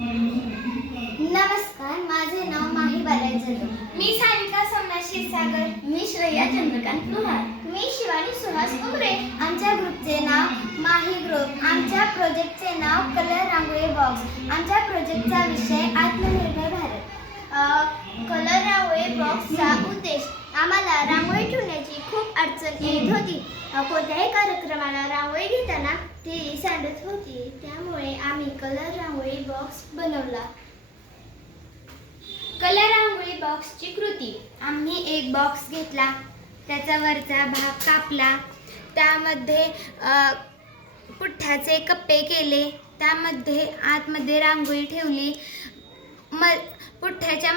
नमस्कार, माझे नाव माही बालाजी जाधव. मी सारिका सोमनाथ क्षीरसागर. मी श्रेया चंद्रकांत लोहार. मी शिवानी सुहास उमरे. आमच्या ग्रुपचे नाव माही ग्रुप. आमच्या प्रोजेक्टचे नाव कलर रांगोळी बॉक्स. आमच्या प्रोजेक्टचा विषय आत्मनिर्भर भारत. कलर रांगोळी बॉक्सचा उद्देश, आम्हाला रांगोळी ठेवण्याची खूप अडचण येत होती. कोणत्याही कार्यक्रमाला रांगोळी घेताना ती सांडत होती. त्यामुळे आम्ही कलर रांगोळी बॉक्स बनवला. कलर रांगोळी बॉक्सची कृती, आम्ही एक बॉक्स घेतला, त्याचा वरचा भाग कापला, त्यामध्ये पुठ्ठाचे कप्पे केले, त्यामध्ये आतमध्ये रांगोळी ठेवली. पुठ्ठ्याच्या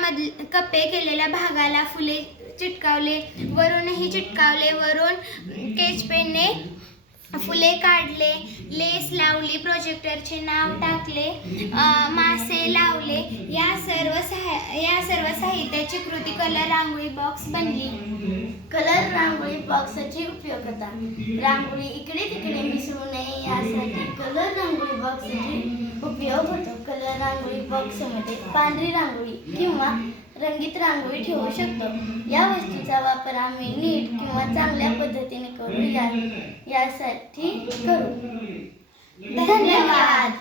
कप्पे केलेल्या भागाला फुले चिटकावले, वरूनही चिटकावले. वरून स्केच पेनने फुले काढले, लेस लावली, प्रोजेक्टरचे नाव टाकले, मासे लावले. या सर्व साहित्याची कृती कलर रांगोळी बॉक्स बनली. कलर रांगोळी बॉक्सची उपयोगिता. रांगोळी इकडे तिकडे मिसळू नये यासाठी कलर रांगोळी बॉक्सची उपयोग होतो. कलर रांगोळी बॉक्समध्ये पांढरी रांगोळी किंवा रंगीत रांगोळी ठेवू शकतो. या वस्तूचा वापर आम्ही नीट किंवा चांगल्या पद्धतीने करू यासाठी करू. धन्यवाद.